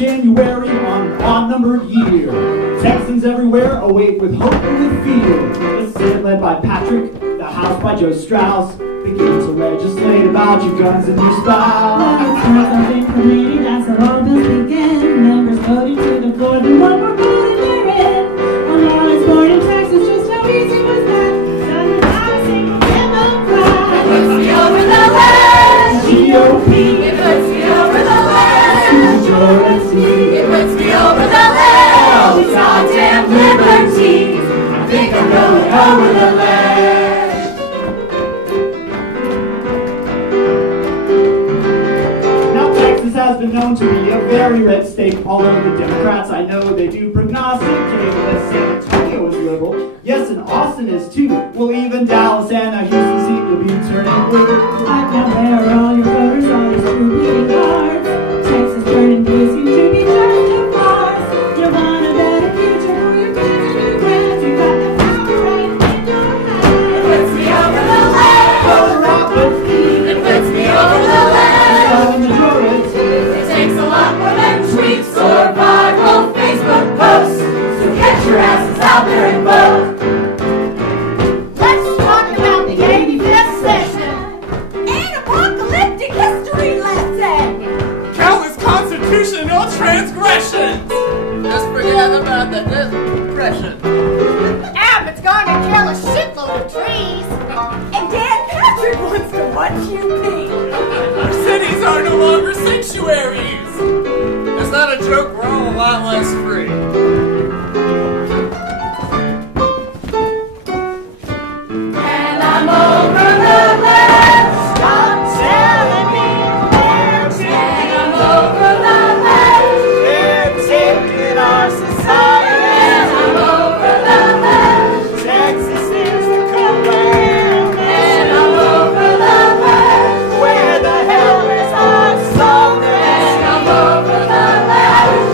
January on an odd-numbered year. Texans everywhere await with hope and with fear. The Senate led by Patrick, the House by Joe Strauss, begin to legislate about your guns and your spouse. It's not in committee, that's how all this began. Members voted to the floor, then what we're voting therein. On all it's born in Texas, just how easy was that? Done without a single Democrat. It puts me over the ledge. GOP. It puts me over the ledge. Majority. It puts me over the ledge. All these goddamn liberties. I think I'm going over the ledge. Has been known to be a very red state. Although the Democrats, I know they do prognosticate that San Antonio is liberal. Yes, and Austin is too. Well, even Dallas and Houston seem to be turning blue. Right now, where are all your voters, all these competing cards? Texas turning blue seems to be just a farce. You want a better future for your kids and your friends. You got the power right in your hand. It puts me over the ledge. It puts me over the ledge. It takes a lot more than tweets or viral Facebook posts. So get your asses out there and vote. Let's talk about the 85th session. An apocalyptic history lesson. Countless constitutional transgressions. Just forget about the depression. Abbott's gonna kill a shitload of trees. And Dan Patrick wants to watch you pee. Our cities are no longer sanctuaries. Is that a joke? We're all a lot less free. And I'm over the ledge. Stop telling me where to. And I'm over the ledge. They're taking our society. And I'm over the ledge. Texas is the co-land. And I'm over the ledge. Where the hell is our song? And I'm over the ledge.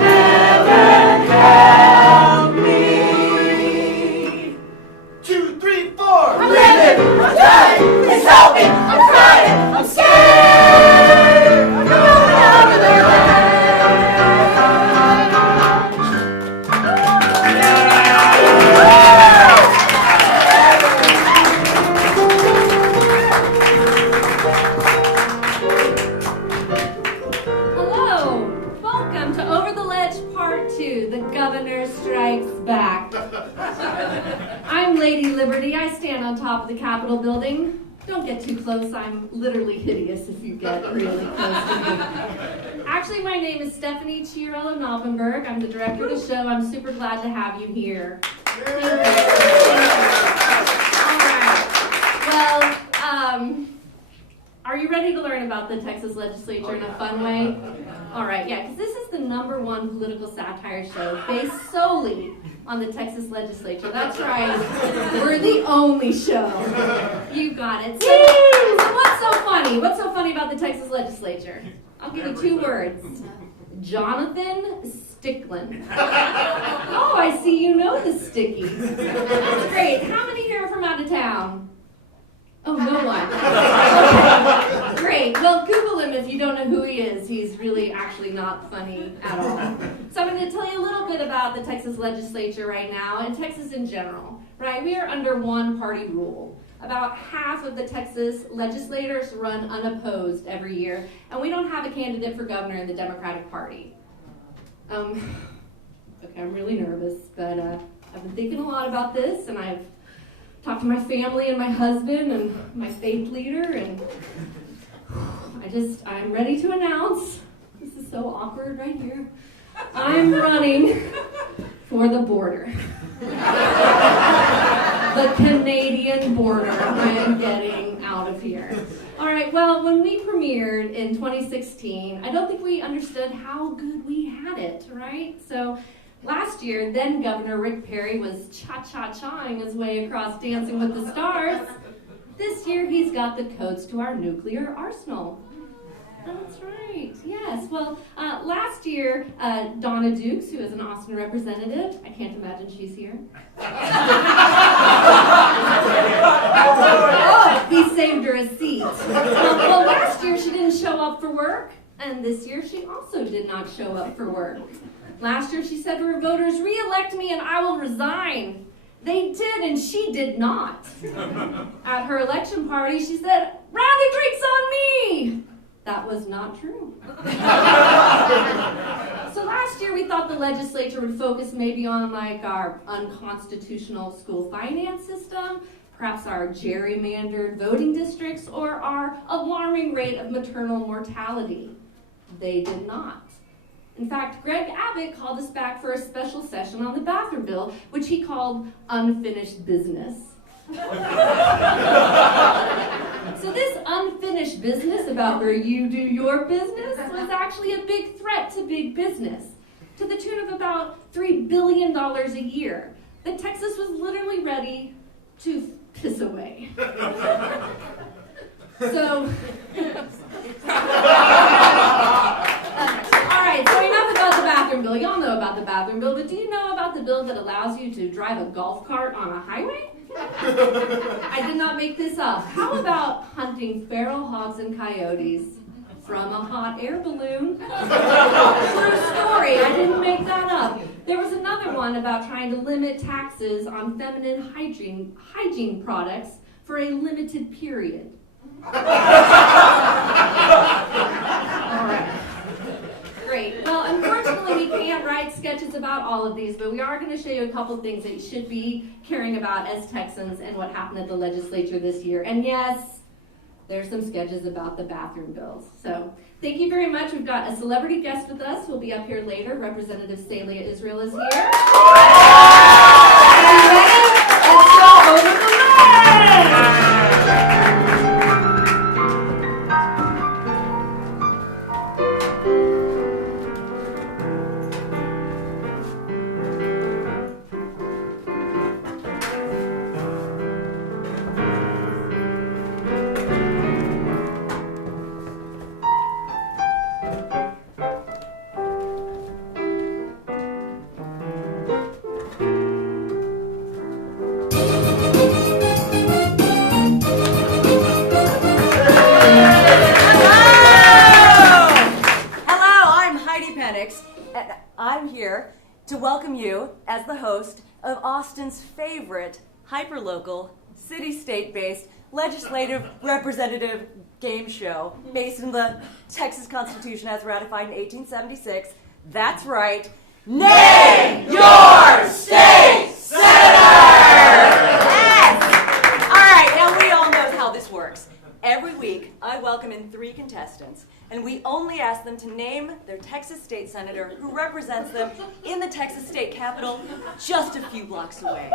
Heaven help me. 2, 3, 4. I'm living, I'm dying, it's hoping, I'm crying, I'm scared. I'm going over the ledge. Hello, welcome to Over the Ledge Part 2, The Governor Strikes Back. I'm Lady Liberty. I stand on top of the Capitol building. Don't get too close. I'm literally hideous if you get really close to me. Actually, my name is Stephanie Chiarella Nalbenberg. I'm the director of the show. I'm super glad to have you here. Thank you. All right. Well, are you ready to learn about the Texas Legislature in a fun way? All right, yeah, because this is the #1 political satire show based solely on the Texas Legislature. That's right, we're the only show. You got it. So what's so funny? What's so funny about the Texas Legislature? I'll give you 2 words. Jonathan Sticklin. Oh, I see you know the Stickies. That's great. How many here are from out of town? Oh, no one. Okay. Great. Well, Google him if you don't know who he is. He's really actually not funny at all. So I'm going to tell you a little bit about the Texas Legislature right now and Texas in general. Right? We are under one-party rule. About half of the Texas legislators run unopposed every year, and we don't have a candidate for governor in the Democratic Party. Okay, I'm really nervous, but I've been thinking a lot about this, and I've talked to my family and my husband and my faith leader, and I'm ready to announce, this is so awkward right here, I'm running for the border. The Canadian border. I am getting out of here. All right, well, when we premiered in 2016, I don't think we understood how good we had it, right? So last year, then Governor Rick Perry was cha-cha-chaing his way across Dancing with the Stars. This year, he's got the codes to our nuclear arsenal. That's right, yes. Well, last year, Donna Dukes, who is an Austin representative, I can't imagine she's here. Oh, he saved her a seat. Well, last year she didn't show up for work. And this year, she also did not show up for work. Last year, she said to her voters, "Re-elect me and I will resign." They did, and she did not. At her election party, she said, "Round of drinks on me." That was not true. So last year, we thought the legislature would focus maybe on like our unconstitutional school finance system, perhaps our gerrymandered voting districts, or our alarming rate of maternal mortality. They did not. In fact, Greg Abbott called us back for a special session on the bathroom bill, which he called unfinished business. So this unfinished business about where you do your business was actually a big threat to big business, to the tune of about $3 billion a year, that Texas was literally ready to piss away. So, all right, so enough about the bathroom bill. Y'all know about the bathroom bill, but do you know about the bill that allows you to drive a golf cart on a highway? I did not make this up. How about hunting feral hogs and coyotes from a hot air balloon? True story, I didn't make that up. There was another one about trying to limit taxes on feminine hygiene products for a limited period. All right. Great. Well, unfortunately, we can't write sketches about all of these, but we are going to show you a couple things that you should be caring about as Texans and what happened at the legislature this year. And yes, there's some sketches about the bathroom bills. So thank you very much. We've got a celebrity guest with us who will be up here later. Representative Celia Israel is here. Are you ready? Let's go over the ledge! to welcome you as the host of Austin's favorite hyperlocal, city-state-based, legislative representative game show based in the Texas Constitution as ratified in 1876. That's right. Name your state senator! Yes! All right, now we all know how this works. Every week, I welcome in 3 contestants, and we only ask them to name their Texas state senator who represents them in the Texas state capitol just a few blocks away.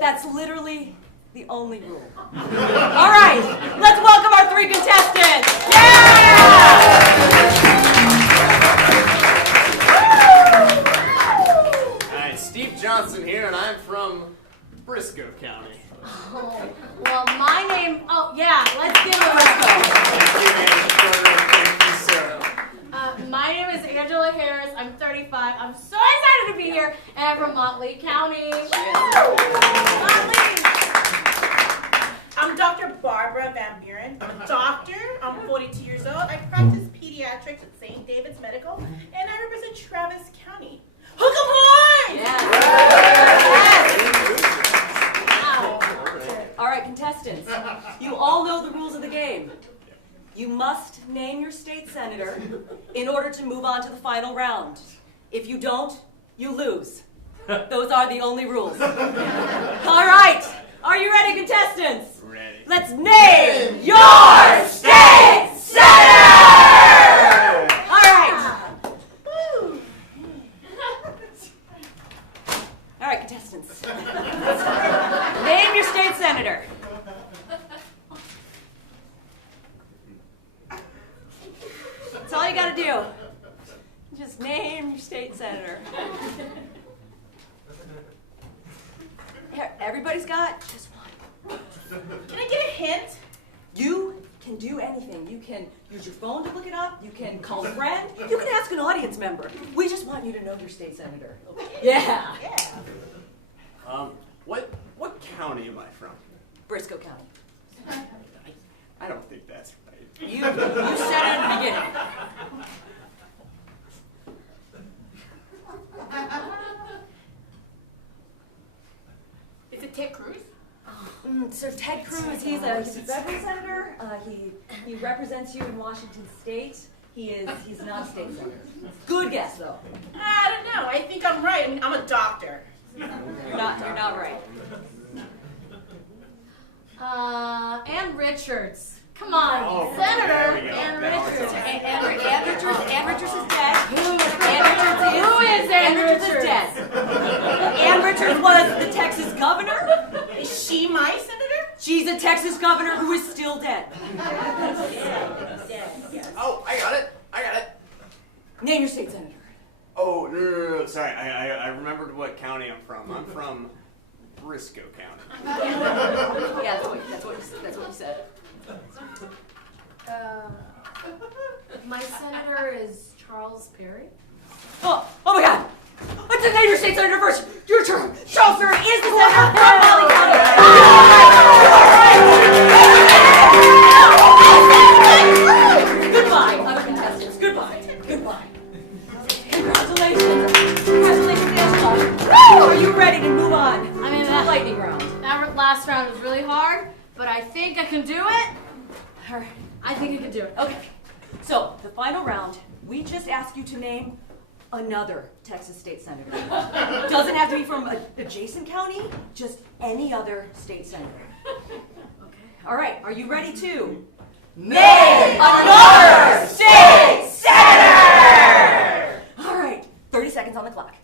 That's literally the only rule. All right, let's welcome our 3 contestants. Yeah! Hi, Steve Johnson here, and I'm from Briscoe County. Oh, well, my name, let's give it a Briscoe. Thank you, sir. My name is Angela Harris. I'm 35. I'm so excited to be here, and I'm from Motley County. Motley! I'm Dr. Barbara Van Buren. I'm a doctor. I'm 42 years old. I practice pediatrics at St. David's Medical, and I represent Travis County. Hook 'em horns! Yes. All right, contestants, you all know the rules of the game. You must name your state senator in order to move on to the final round. If you don't, you lose. Those are the only rules. All right, are you ready, contestants? Ready. Let's name your state senator! All right. Woo. All right, contestants. Name your state senator. That's all you gotta do. Just name your state senator. Here, everybody's got just one. Can I get a hint? You can do anything. You can use your phone to look it up. You can call a friend. You can ask an audience member. We just want you to know your state senator. Yeah. What county am I from? Briscoe County. I don't think that's right. You said it at the beginning. Ted Cruz, he's a federal senator. He represents you in Washington State. He's not a state senator. Good guess, though. I don't know. I think I'm right. I mean, I'm a doctor. You're not right. Ann Richards. Come on, Senator Ann Richards. Ann Richards is dead. Who is Ann Richards is dead. Ann Richards was the Texas governor. Is she my senator? She's a Texas governor who is still dead. Yes. Oh, I got it. Name your state senator. Oh, no. Sorry, I remembered what county I'm from. I'm from Briscoe County. Yeah, that's what you said. My senator is Charles Perry. Oh my God! Let's name your state senator first. Your turn. Charles Perry is the senator from Valley County. Goodbye, other contestants. Goodbye. Congratulations, Angela. Are you ready to move on? I mean, to the lightning round. That last round was really hard, but I think I can do it. All right. I think I can do it. Okay. So the final round, we just ask you to name another Texas state senator. Doesn't have to be from an adjacent county, just any other state senator. Okay. All right. Are you ready to name another state senator? All right. 30 seconds on the clock.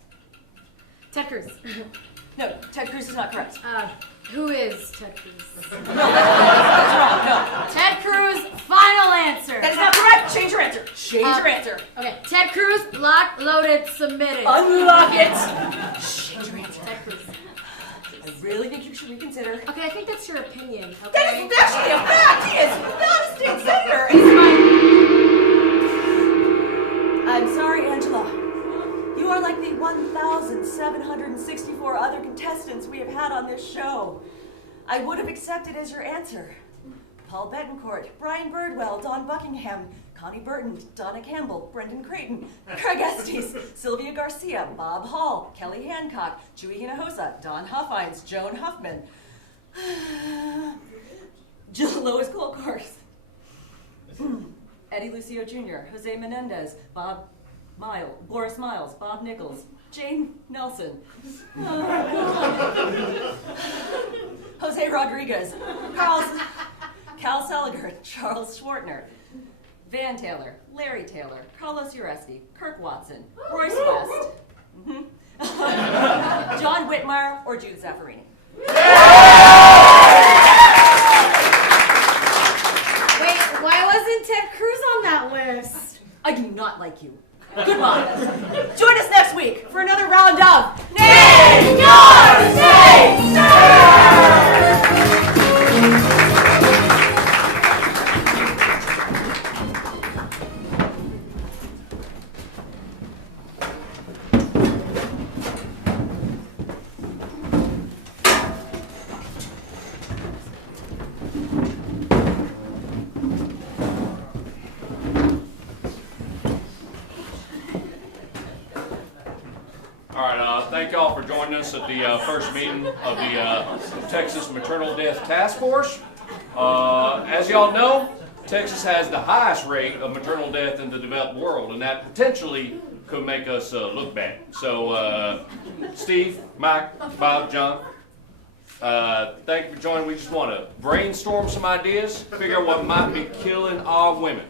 Ted Cruz. No, Ted Cruz is not correct. Who is Ted Cruz? No, that's wrong. No. Ted Cruz, final answer. That's not correct. Change your answer. Change your answer. Okay, Ted Cruz, locked, loaded, submitted. Unlock it. Change your answer. Ted Cruz. I really think you should reconsider. Okay, I think that's your opinion. Okay? That is actually a fact. He is not a state senator. I'm sorry, Angela. You are like the 1,764 other contestants we have had on this show. I would have accepted as your answer. Paul Betancourt, Brian Birdwell, Don Buckingham, Connie Burton, Donna Campbell, Brendan Creighton, Craig Estes, Sylvia Garcia, Bob Hall, Kelly Hancock, Chewy Hinojosa, Don Huffines, Joan Huffman, Lois Colcourse, Eddie Lucio Jr., Jose Menendez, Boris Miles, Bob Nichols, Jane Nelson, Jose Rodriguez, Cal Seliger, Charles Schwartner, Van Taylor, Larry Taylor, Carlos Uresti, Kirk Watson, Royce West, John Whitmire, or Judith Zaffarini. Wait, why wasn't Ted Cruz on that list? I do not like you. Goodbye. Join us next week for another round of Name Your State Thank y'all for joining us at the first meeting of the Texas Maternal Death Task Force. As y'all know, Texas has the highest rate of maternal death in the developed world, and that potentially could make us look bad. So, Steve, Mike, Bob, John, thank you for joining. We just want to brainstorm some ideas, figure out what might be killing our women.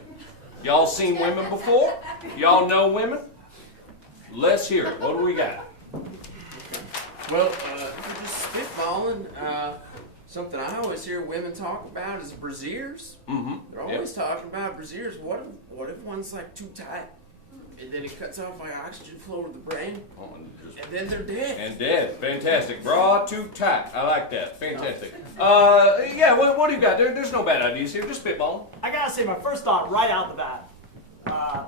Y'all seen women before? Y'all know women? Let's hear it. What do we got? Well, we're just spitballing. Something I always hear women talk about is brassieres. Mm-hmm. They're always talking about brassieres. What if one's like too tight, and then it cuts off my oxygen flow to the brain, and then they're dead. And dead. Fantastic. Bra too tight. I like that. Fantastic. Yeah. What do you got? There's no bad ideas here. Just spitballing. I gotta say, my first thought right out the bat,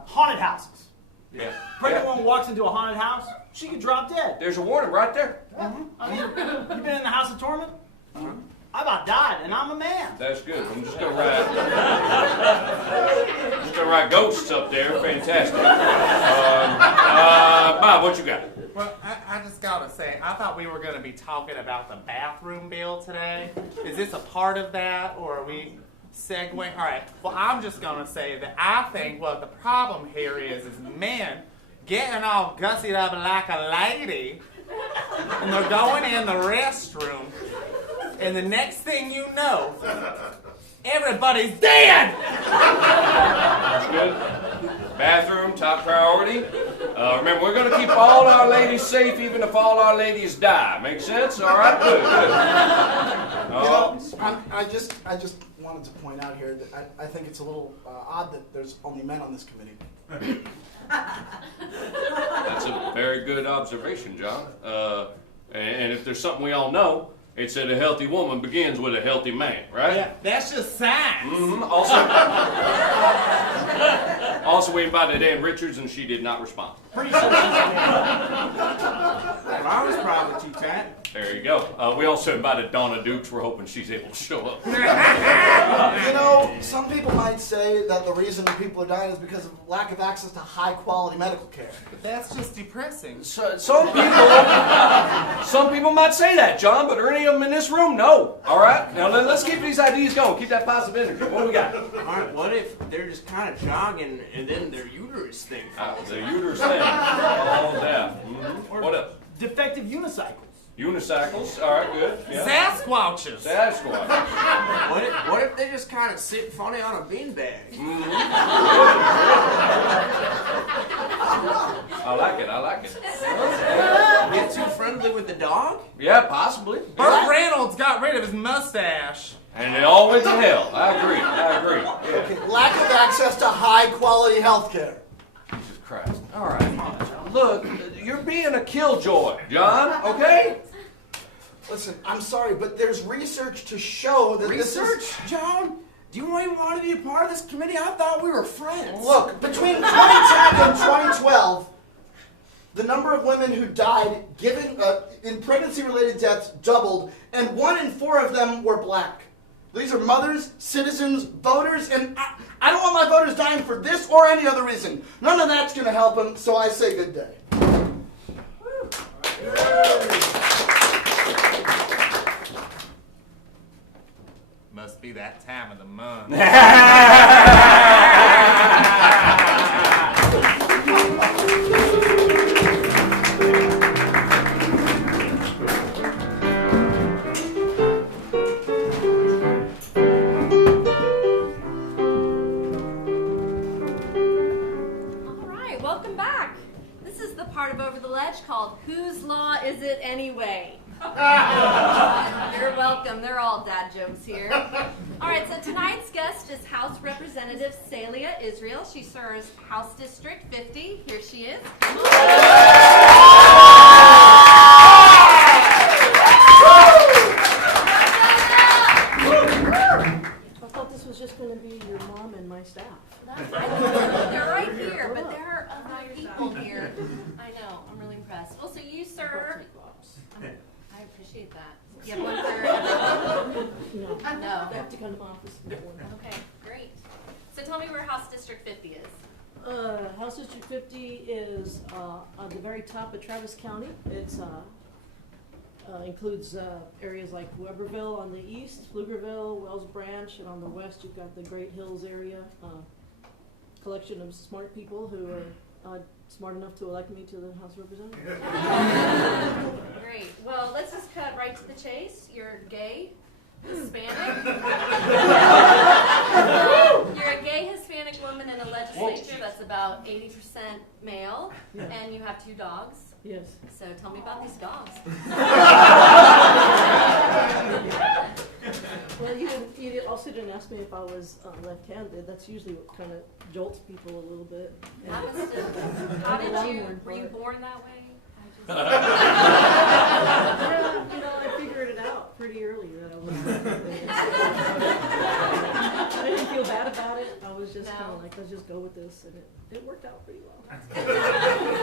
haunted houses. Yeah. Pregnant woman walks into a haunted house, she could drop dead. There's a warning right there. Mm-hmm. I mean, you been in the house of torment? I about died, and I'm a man. That's good. I'm just gonna write ghosts up there. Fantastic. Bob, what you got? Well, I just gotta say, I thought we were going to be talking about the bathroom bill today. Is this a part of that, or are we segueing? All right, well, I'm just going to say that I think what the problem here is men getting all gussied up like a lady, and they're going in the restroom, and the next thing you know, everybody's dead! That's good. Bathroom, top priority. Remember, we're going to keep all our ladies safe, even if all our ladies die. Make sense? All right, good, good. I just wanted to point out here that I think it's a little odd that there's only men on this committee. That's a very good observation, John. And if there's something we all know, it's that a healthy woman begins with a healthy man, right? Yeah, that's just science. Mm-hmm. Also, we invited Ann Richards, and she did not respond. Pretty sure. Well, I was proud of you, Tat. There you go. We also invited Donna Dukes. We're hoping she's able to show up. Some people might say that the reason people are dying is because of lack of access to high-quality medical care. That's just depressing. Some people might say that, John, but are any of them in this room? No. All right? Now, let's keep these ideas going. Keep that positive energy. What do we got? All right, what if they're just kind of jogging and then their uterus thing falls? The uterus thing. All that. Mm-hmm. What else? Defective unicycles. Unicycles. All right, good. Yeah. Sasquatches. Sasquatch. What if they just kind of sit funny on a beanbag? Mm-hmm. I like it. Get too friendly with the dog? Yeah, possibly. Burt Reynolds got rid of his mustache. And it all went to hell. I agree. Yeah. Okay. Lack of access to high-quality health care. Jesus Christ. All right. Look, you're being a killjoy, John, okay? Listen, I'm sorry, but there's research to show that Research? John? Do you even want to be a part of this committee? I thought we were friends. Look, between 2010 and 2012, the number of women who died in pregnancy-related deaths doubled, and 1 in 4 of them were black. These are mothers, citizens, voters, and I don't want my voters dying for this or any other reason. None of that's going to help them, so I say good day. Must be that time of the month. Welcome back. This is the part of Over the Ledge called Whose Law Is It Anyway? You're welcome. They're all dad jokes here. All right, so tonight's guest is House Representative Celia Israel. She serves House District 50. Here she is. I thought this was just going to be your mom and my staff. They're right here, but there are other people here. I know. I'm really impressed. Well, so you serve. I appreciate that. You have one for everyone? No. I have to come to my office and get one. Okay, great. So tell me where House District 50 is. House District 50 is on the very top of Travis County. It's includes areas like Weberville on the east, Pflugerville, Wells Branch, and on the west you've got the Great Hills area. Collection of smart people who are smart enough to elect me to the House of Representatives. Great. Well, let's just cut right to the chase. You're gay, Hispanic. You're a gay Hispanic woman in a legislature that's about 80% male, and you have 2 dogs. Yes. So tell me about these dogs. Well, you also didn't ask me if I was left-handed. That's usually what kind of jolts people a little bit. How did you, were you born that way? Yeah, I figured it out pretty early that I was. I didn't feel bad about it. I was just kind of like, let's just go with this, and it worked out pretty well.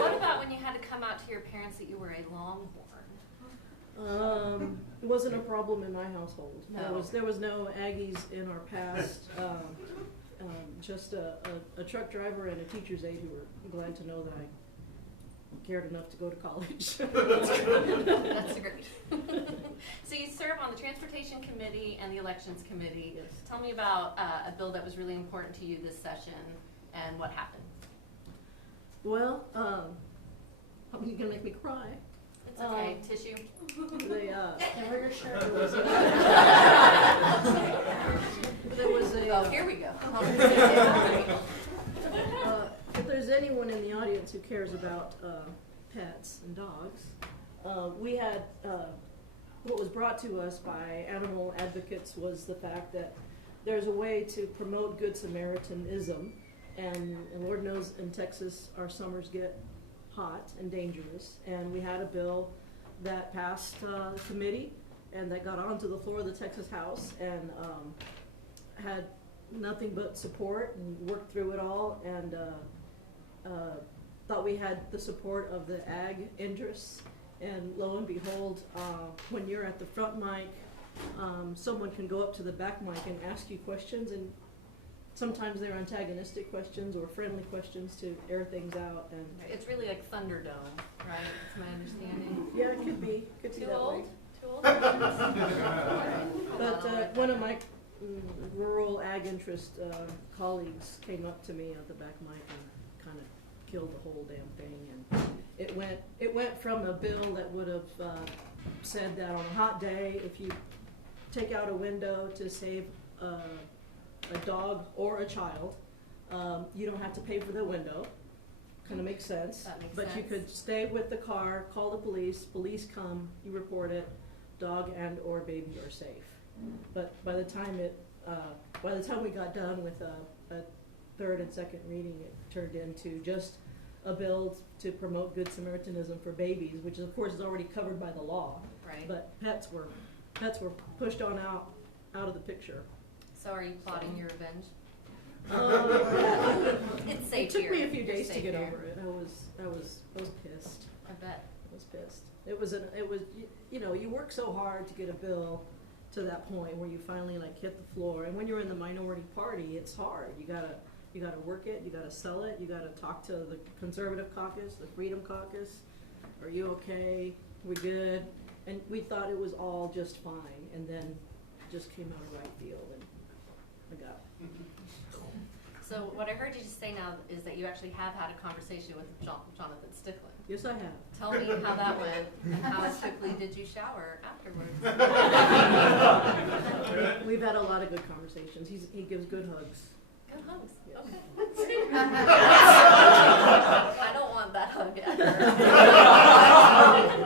What about when you had to come out to your parents that you were a Longhorn? It wasn't a problem in my household. No. There was no Aggies in our past. Just a truck driver and a teacher's aide who were glad to know that I cared enough to go to college. That's great. So you serve on the Transportation Committee and the Elections Committee. Yes. Tell me about a bill that was really important to you this session and what happened. Well, you're gonna make me cry. It's okay. Tissue. They, Can wear your shirt. there was a. Oh, here we go. If there's anyone in the audience who cares about pets and dogs, we had what was brought to us by animal advocates was the fact that there's a way to promote Good Samaritanism, and Lord knows in Texas our summers get hot and dangerous, and we had a bill that passed committee and that got onto the floor of the Texas House and had nothing but support and worked through it all, and thought we had the support of the ag interests, and lo and behold, when you're at the front mic, someone can go up to the back mic and ask you questions, and sometimes they're antagonistic questions or friendly questions to air things out. And It's really like Thunderdome, right? That's my understanding. yeah, it could be. Could be Too that old? way. Too old? But one of my rural ag interest colleagues came up to me at the back mic and kind of killed the whole damn thing. And it went from a bill that would have said that on a hot day, if you take out a window to save a dog or a child, you don't have to pay for the window. Kind of makes sense. That makes but sense. you could stay with the car, call the police come, you report it, dog and or baby are safe. But by the time we got done with a third and second reading, it turned into just a bill to promote Good Samaritanism for babies, which of course is already covered by the law. Right. But pets were pushed on out of the picture. So are you plotting your revenge? It's It safe took here. me a few You're days to safe get here. over it. I was pissed. I bet. I was pissed. It was you work so hard to get a bill to that point where you finally like hit the floor, and when you're in the minority party, it's hard. You gotta work it. You gotta sell it. You gotta talk to the conservative caucus, the freedom caucus. Are you okay? We good? And we thought it was all just fine, and then it just came out of right field, and I got. So what I heard you just say now is that you actually have had a conversation with Jonathan Stickland. Yes, I have. Tell me how that went, and how quickly did you shower afterwards? We've had a lot of good conversations. He gives good hugs. Good hugs. Yes. Okay. I don't want that hug ever.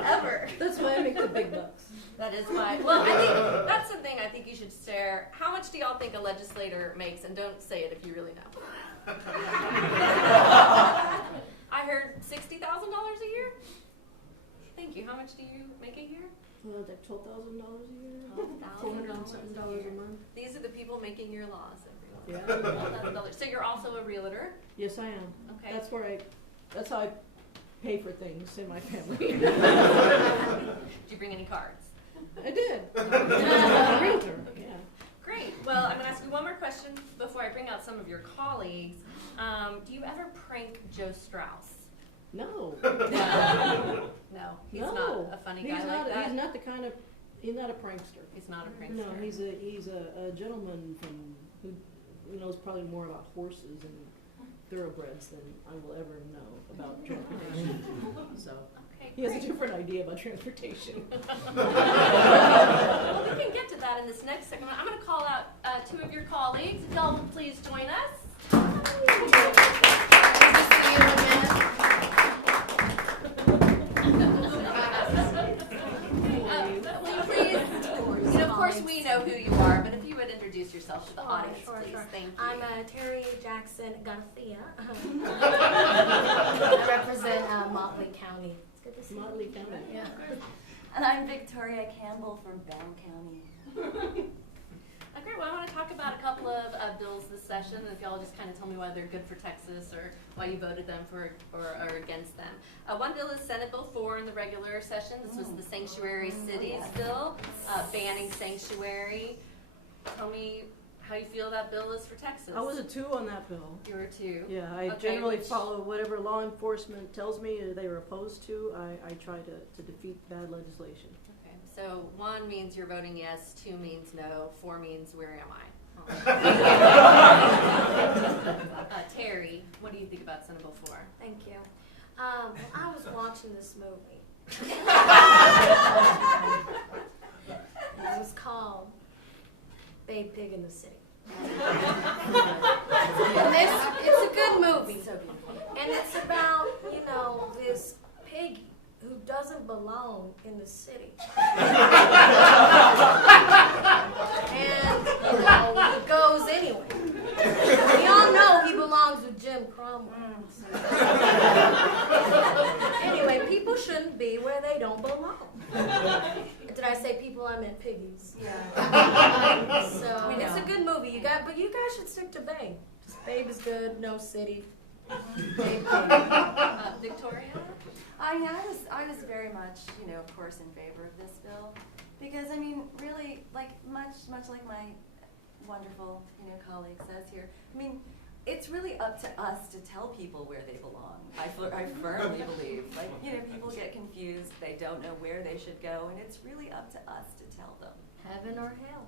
Ever. That's why I make the big bucks. That is why. Well, I think that's the thing I think you should share. How much do y'all think a legislator makes? And don't say it if you really know. I heard $60,000 a year. Thank you. How much do you make a year? Well, like $12,000 a year. $12,000 $400 a month. These are the people making your laws, everyone. Yeah. $12,000. So you're also a realtor. Yes, I am. Okay. That's how I pay for things in my family. Did you bring any cards? I did. I'm a realtor. Yeah. Great. Well, I'm going to ask you one more question before I bring out some of your colleagues. Do you ever prank Joe Strauss? No. No, he's No. not a funny guy like that. He's not the kind of. He's not a prankster. He's not a prankster. No, he's a gentleman who knows probably more about horses and thoroughbreds than I will ever know about transportation. So Okay, he has a great. different idea about transportation. Well, we can get to that in this next segment. I'm going to call out two of your colleagues. If y'all will please join us. Good to see you again. Please, of course we know who you are, but if you would introduce yourself to the audience, please. Thank you. I'm Terry Jackson Garcia. I represent Motley County. It's good to see Motley you. County. Yeah. And I'm Victoria Campbell from Bell County. Great. Well, I want to talk about a couple of bills this session, and if y'all just kind of tell me why they're good for Texas or why you voted them for or against them. One bill is Senate Bill 4 in the regular session. This was the Sanctuary Cities bill, banning sanctuary. Tell me how you feel that bill is for Texas. I was a 2 on that bill. You were 2. Yeah, I Okay, generally which- follow whatever law enforcement tells me they are opposed to. I try to defeat bad legislation. Okay, so 1 means you're voting yes, 2 means no, 4 means where am I? Terry, what do you think about Senate Bill 4? Thank you. I was watching this movie. It was called Babe Pig in the City. And it's a good movie. And it's about, this pig who doesn't belong in the city. And, he goes anyway. We all know he belongs with Jim Cromwell. Anyway, people shouldn't be where they don't belong. Did I say people? I meant piggies. Yeah. So it's a good movie, but you guys should stick to Babe. Babe is good, no city. Babe, Victoria? I was very much, of course, in favor of this bill, because really, much like my wonderful, colleague says here. It's really up to us to tell people where they belong. I firmly believe, people get confused, they don't know where they should go, and it's really up to us to tell them. Heaven or hell?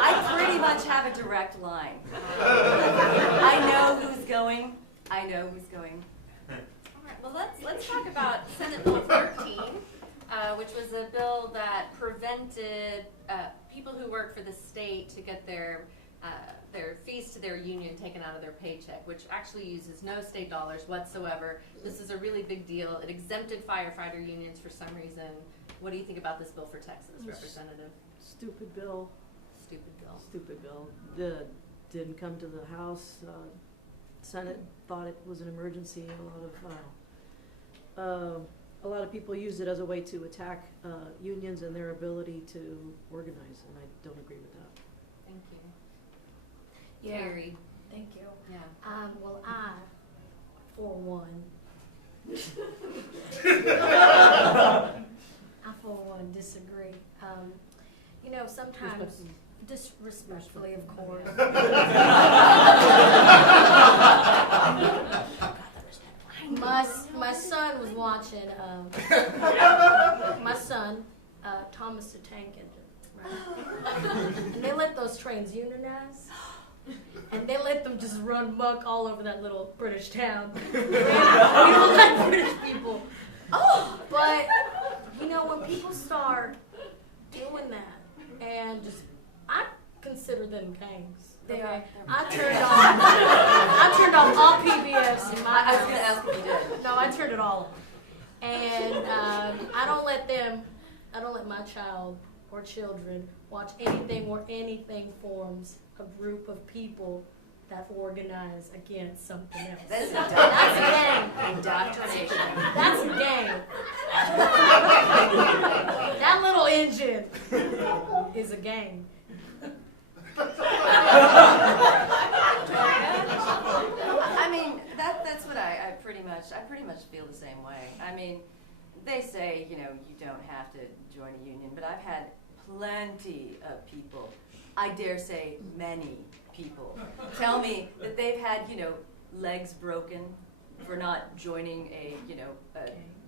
I pretty much have a direct line. I know who's going. All right, well, let's talk about Senate Bill 13, which was a bill that prevented people who work for the state to get their fees to their union taken out of their paycheck, which actually uses no state dollars whatsoever. This is a really big deal. It exempted firefighter unions for some reason. What do you think about this bill for Texas, Representative? Stupid bill. Stupid bill. Didn't come to the House. Senate thought it was an emergency. A lot of people use it as a way to attack unions and their ability to organize, and I don't agree with that. Thank you. Yeah. Terry. Thank you. Yeah. Well, I, for one, disagree. Sometimes, disrespectfully, of course. My son was watching, Thomas the Tank Engine, right? And they let those trains unionize. And they let them just run muck all over that little British town. We don't like British people. Oh, but, when people start doing that, and I consider them gangs. They okay? are. I turned off all PBS in my house. I was going to ask if you did. No, I turned it all off. And I don't let my child or children watch anything where anything forms a group of people that organize against something else. That's a gang. Indoctrination. That's a gang. That little engine is a gang. That's what I pretty much feel the same way. They say, you don't have to join a union, but I've had plenty of people, I dare say many people, tell me that they've had, legs broken for not joining a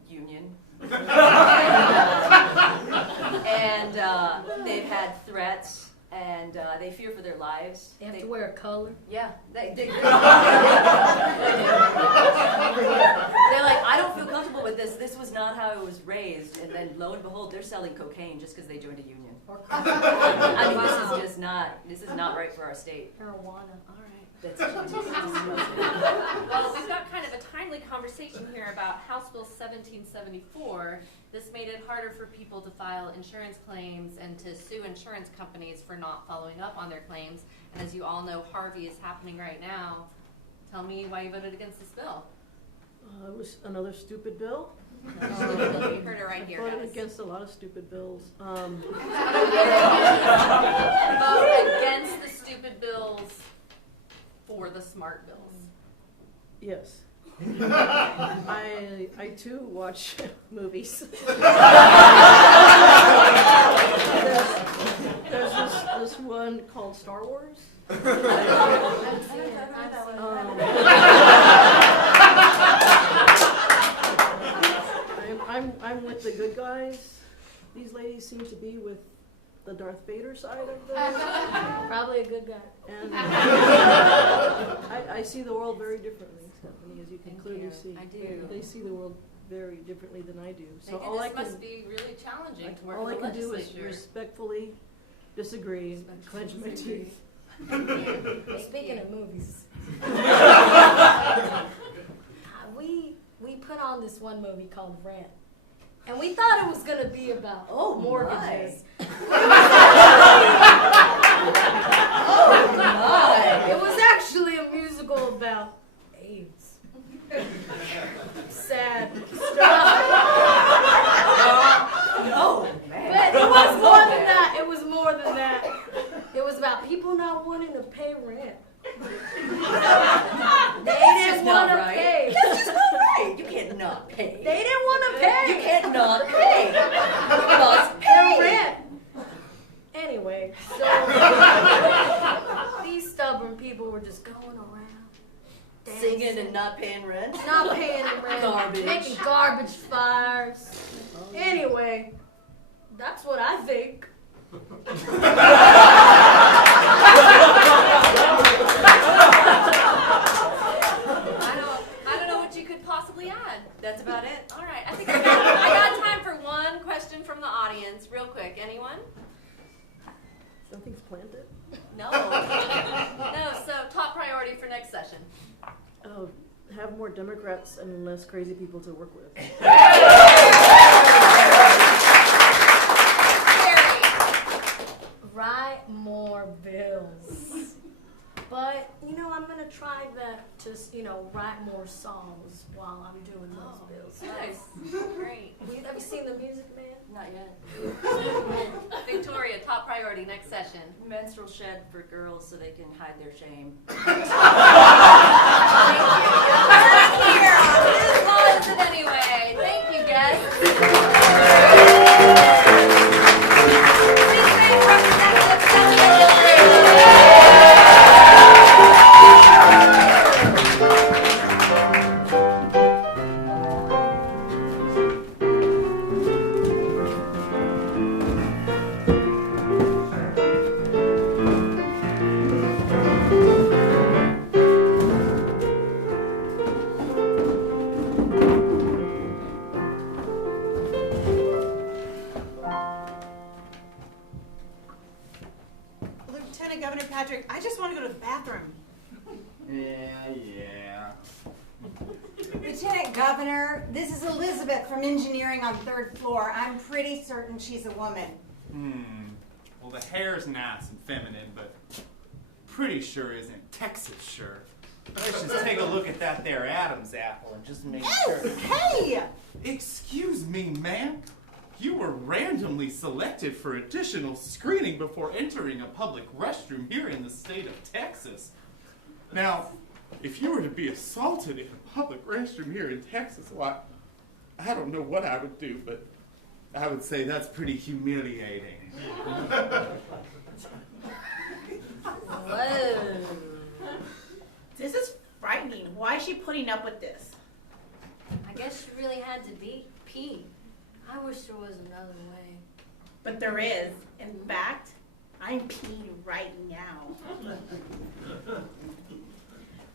union. And they've had threats. And they fear for their lives. They have to wear a color. Yeah. They're like, I don't feel comfortable with this. This was not how I was raised. And then lo and behold, they're selling cocaine just because they joined a union. This is not right for our state. Marijuana. All right. Well, we've got kind of a timely conversation here about House Bill 1774. This made it harder for people to file insurance claims and to sue insurance companies for not following up on their claims. And as you all know, Harvey is happening right now. Tell me why you voted against this bill. It was another stupid bill. You heard it right here, Voted guys. against a lot of stupid bills. Vote against the stupid bills for the smart bills. Yes. I too watch movies. this one called Star Wars. I'm with the good guys. These ladies seem to be with the Darth Vader side of the... Probably a good guy. And I see the world very differently, Stephanie, as you can clearly see. I do. They see the world very differently than I do. So Maybe all this I can, must be really challenging to work all I with the can do is legislature. respectfully disagree and clench my teeth. Speaking of movies, we put on this one movie called Rent, and we thought it was gonna be about mortgages. It was actually a musical about AIDS. Sad stuff. Oh, man. But it was more than that. It was more than that. It was about people not wanting to pay rent. They didn't want to pay. That's just not right. You can't not pay. They didn't want to pay. You can't not pay. You must Their pay. rent. Anyway, so these stubborn people were just going around dancing, Singing and not paying rent. not paying rent, Garbage. making garbage fires. Anyway, that's what I think. I don't know what you could possibly add. That's about it. All right. I think I got time for one question from the audience, real quick. Anyone? Something's planted. No. No. So top priority for next session. Oh, have more Democrats and less crazy people to work with. Write more bills. But, I'm going to try to write more songs while I'm doing those bills. Nice. Great. Have you seen The Music Man? Not yet. Victoria, top priority next session. Menstrual shed for girls so they can hide their shame. Here, whose ball is it anyway? Thank you, guests. Please thank Representative Lieutenant Governor Patrick, I just want to go to the bathroom. Yeah. Lieutenant Governor, this is Elizabeth from engineering on 3rd floor. I'm pretty certain she's a woman. Well, the hair's nice and feminine, but pretty sure isn't Texas sure. Let's just take a look at that there Adam's apple and just make sure. Hey! Excuse me, ma'am. You were randomly selected for additional screening before entering a public restroom here in the state of Texas. Now, if you were to be assaulted in a public restroom here in Texas, why, I don't know what I would do, but I would say that's pretty humiliating. Whoa. This is frightening. Why is she putting up with this? I guess she really had to pee. I wish there was another way. But there is. In fact, I'm peeing right now.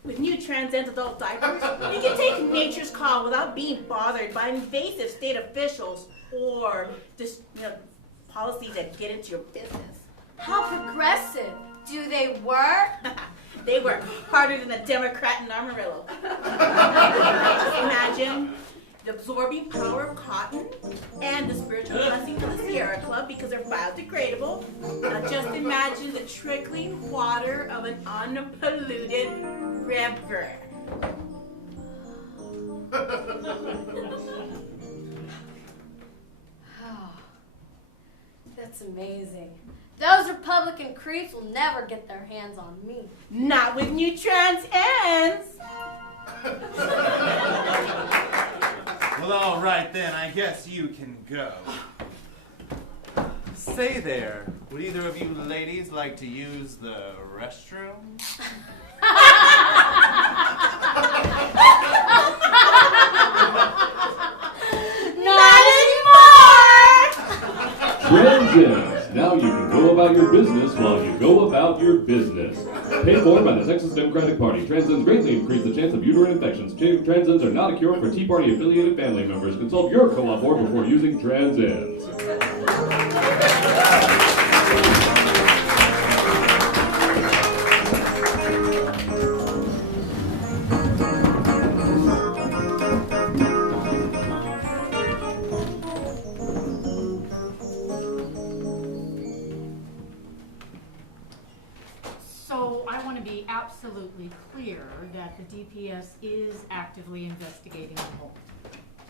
With new trans adult diapers, you can take nature's call without being bothered by invasive state officials or just policies that get into your business. How progressive. Do they work? They work harder than a Democrat in Amarillo. Imagine the absorbing power of cotton and the spiritual blessings of the Sierra Club because they're biodegradable. Now just imagine the trickling water of an unpolluted river. That's amazing. Those Republican creeps will never get their hands on me. Not with new trans hands. Well, all right then, I guess you can go. Say there, would either of you ladies like to use the restroom? Not anymore! Transits. Now you can go about your business while you go about your business. Paid for by the Texas Democratic Party. Transits greatly increase the chance of uterine infections. Transits are not a cure for Tea Party affiliated family members. Consult your co-op board before using Transits. So I want to be absolutely clear that the DPS is actively investigating the mold.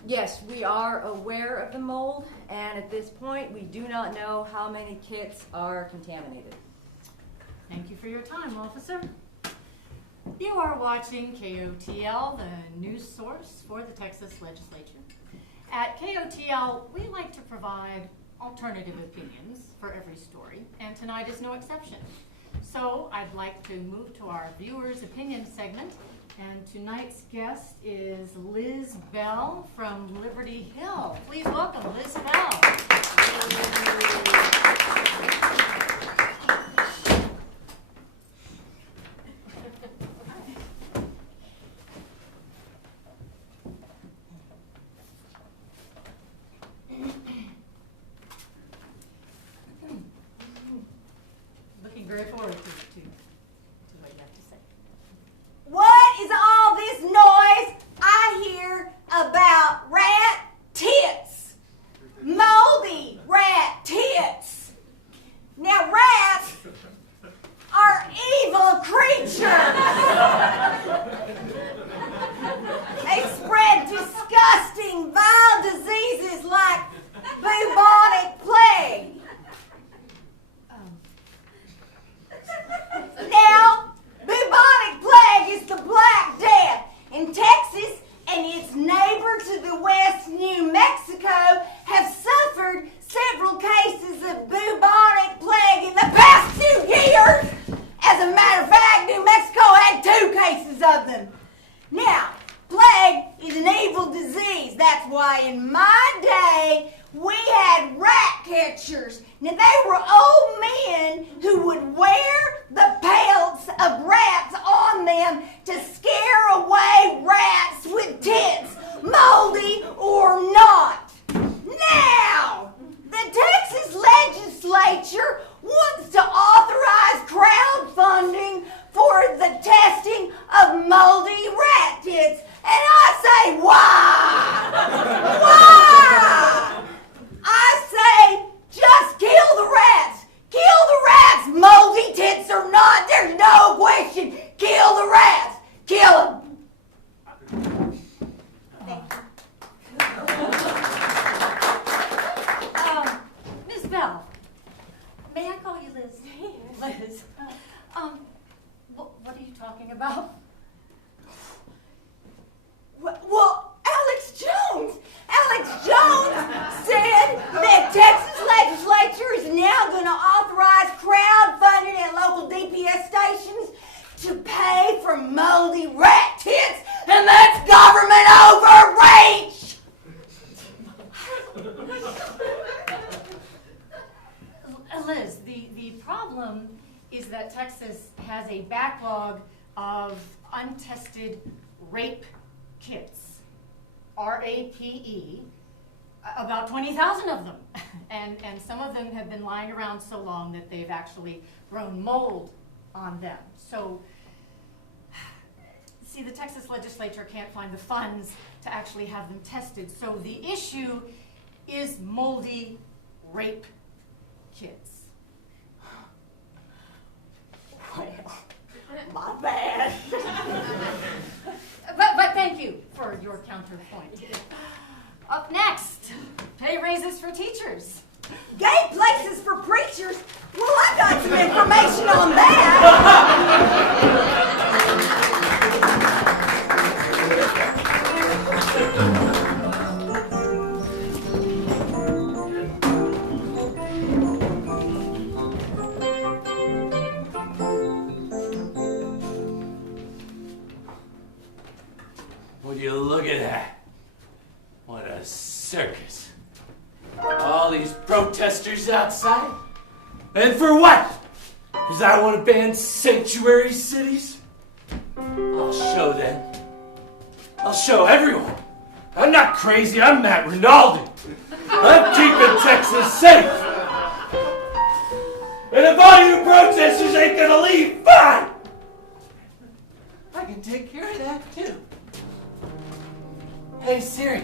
Yes, we are aware of the mold, and at this point, we do not know how many kits are contaminated. Thank you for your time, officer. You are watching KOTL, the news source for the Texas Legislature. At KOTL, we like to provide alternative opinions for every story, and tonight is no exception. So I'd like to move to our viewers' opinion segment, and tonight's guest is Liz Bell from Liberty Hill. Please welcome Liz Bell. Looking very forward to what you have to say. What is all this noise I hear about rat tits? Moldy rat tits. Now rats are evil creatures. They spread disgusting, vile diseases like bubonic plague. Now, bubonic plague is the Black Death. In Texas and its neighbor to the west, New Mexico, have suffered several cases of bubonic plague in the past 2 years. As a matter of fact, New Mexico had 2 cases of them. Now, plague is an evil disease. That's why in my day, we had rat catchers. Now, they were old men who would wear the pelts of rats on them to scare away rats with tits, moldy or not. Now, the Texas Legislature wants to authorize crowdfunding for the testing of moldy rat tits. And I say, why? Why? I say, just kill the rats. Kill the rats, moldy tits or not. There's no question. Kill the rats. Kill them. Miss Bell, may I call you Liz? Liz. What are you talking about? Well, Alex Jones said that Texas Legislature is now going to authorize crowdfunding at local DPS stations to pay for moldy rat tits, and that's government overreach! Liz, the problem is that Texas has a backlog of untested rape kits, RAPE, about 20,000 of them. And some of them have been lying around so long that they've actually grown mold on them. So, see, the Texas Legislature can't find the funds to actually have them tested. So the issue is moldy rape kits. Well, my bad. But thank you for your counterpoint. Up next, pay raises for teachers. Gay places for preachers? Well, I got some information on that. countries outside. And for what? Because I want to ban sanctuary cities? I'll show them. I'll show everyone. I'm not crazy, I'm Matt Ronaldo. I'm keeping Texas safe. And if all you protesters ain't gonna leave, fine! I can take care of that too. Hey Siri,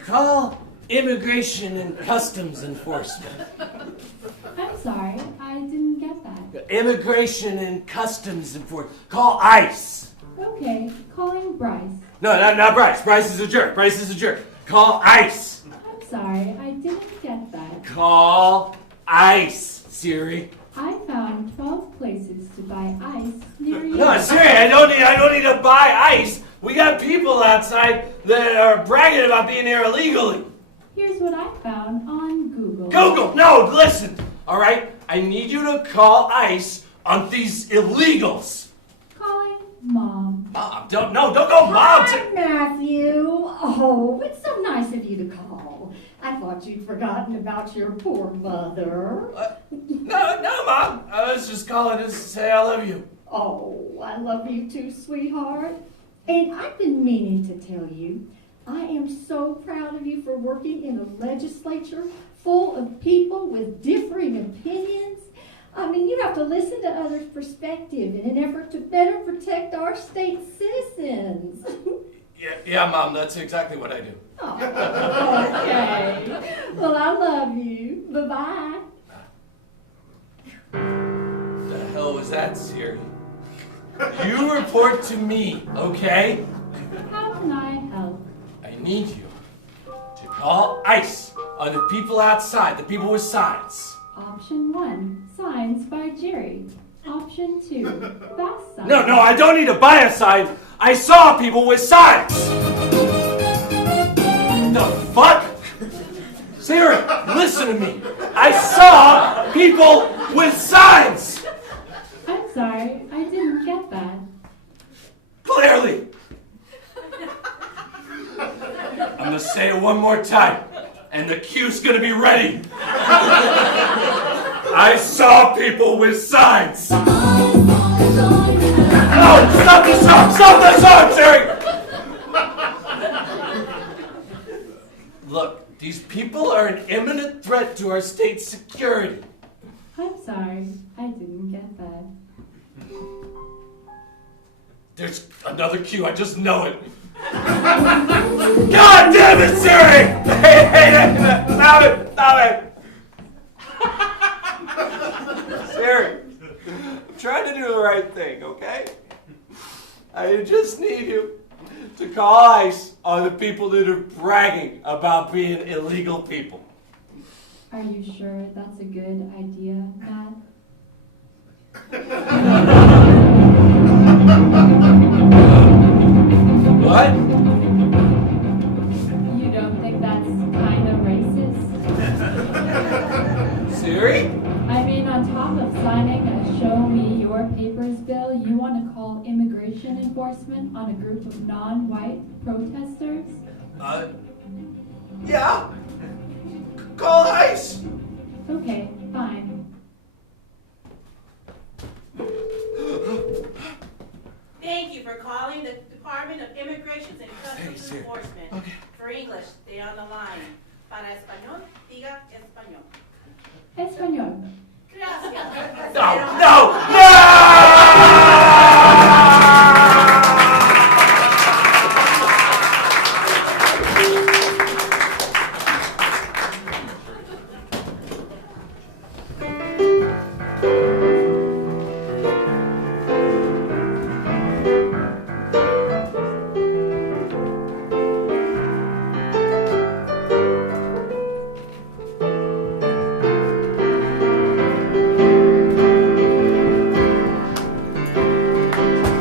call Immigration and Customs Enforcement. I'm sorry, I didn't get that. Immigration and Customs Enforcement. Call ICE. Okay, calling Bryce. No, not Bryce. Bryce is a jerk. Bryce is a jerk. Call ICE. I'm sorry, I didn't get that. Call ICE, Siri. I found 12 places to buy ice near you. No, Siri, I don't need to buy ice. We got people outside that are bragging about being here illegally. Here's what I found on Google. Google! No, listen. All right, I need you to call ICE on these illegals. Calling Mom. Mom, don't go Mom. Hi, Matthew. Oh, it's so nice of you to call. I thought you'd forgotten about your poor mother. No, Mom. I was just calling to say I love you. Oh, I love you too, sweetheart. And I've been meaning to tell you, I am so proud of you for working in a legislature full of people with differing opinions. I mean, you have to listen to others' perspective in an effort to better protect our state citizens. Yeah, Mom, that's exactly what I do. Oh, okay. Well, I love you. Bye-bye. The hell was that, Siri? You report to me, okay? How can I help? I need you to call ICE on the people outside, the people with signs. Option 1, signs by Jerry. Option 2, fast signs. No, I don't need to buy a sign. I saw people with signs. The fuck? Siri, listen to me. I saw people with signs. I'm sorry, I didn't get that. Clearly. I'm gonna say it one more time, and the cue's gonna be ready. I saw people with signs. No, stop the song! Stop the song, Siri! Look, these people are an imminent threat to our state's security. I'm sorry, I didn't get that. There's another cue, I just know it. God damn it, Siri! Hey, stop it! Siri, I'm trying to do the right thing, okay? I just need you to call ICE on the people that are bragging about being illegal people. Are you sure that's a good idea, Matt? What? You don't think that's kind of racist? Siri? I mean, on top of signing a show me your papers bill, you want to call immigration enforcement on a group of non-white protesters? Yeah. Call ICE. Okay, fine. Thank you for calling the Department of Immigration and Customs Hey, Enforcement. Okay. For English, stay on the line. Para español, diga español. Español. Gracias. No!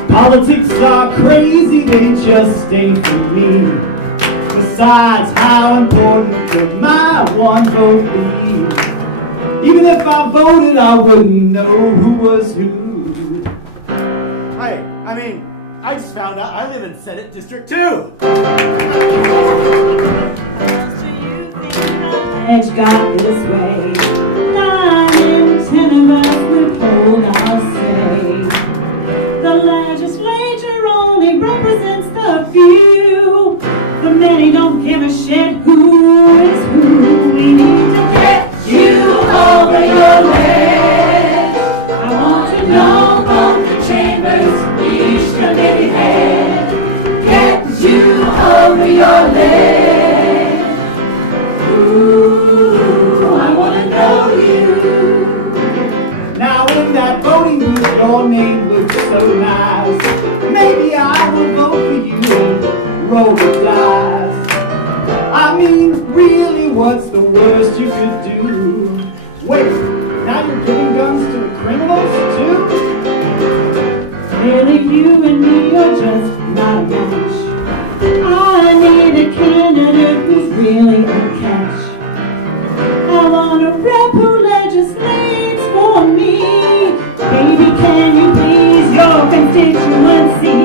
Politics are crazy, they just ain't for me. Besides, how important could my one vote be? Even if I voted, I wouldn't know who was who. I just found out I live in Senate District 2. Edge got this way. 10 of us withhold our say. The legislature only represents the few. The many don't give a shit who is who. We need to get you over your ledge. I want to know from the chambers each committee head. Get you over your ledge. Ooh, I want to know you. Now in that voting booth, your name looks so nice. Maybe I will vote for you and roll the dice. I mean, really, what's the worst you could do? Wait, now you're giving guns to the criminals too? Really, you and me are just not a match. I need a candidate who's really a catch. I want a rep who legislates for me. Baby, can you please your constituency?